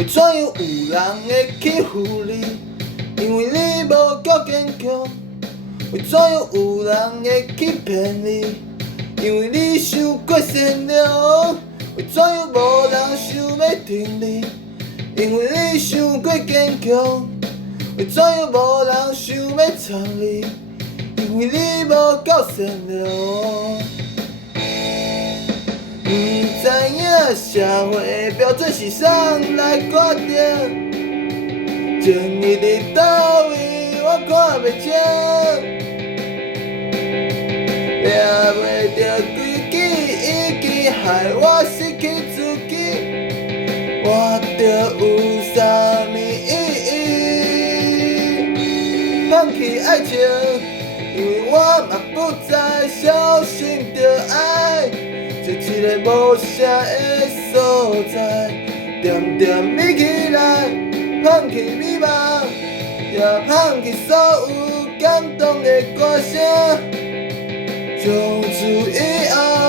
为怎样有人会欺负你？因为你无够坚强。为怎样有人会欺骗你？因为你伤过善良。为怎样无人想要听你？因为你伤过坚强。为怎样无人想要插你？因为你无够善良。不知影社会标准是谁来决定？正义伫倒位，我看袂清。抓袂着规矩，已经害我失去自己。活着有啥物意义？放弃爱情，因为我嘛不再相信着爱。这一个无声的所在，点点美起来，放弃美梦，也放弃所有感动的歌声，从此以后。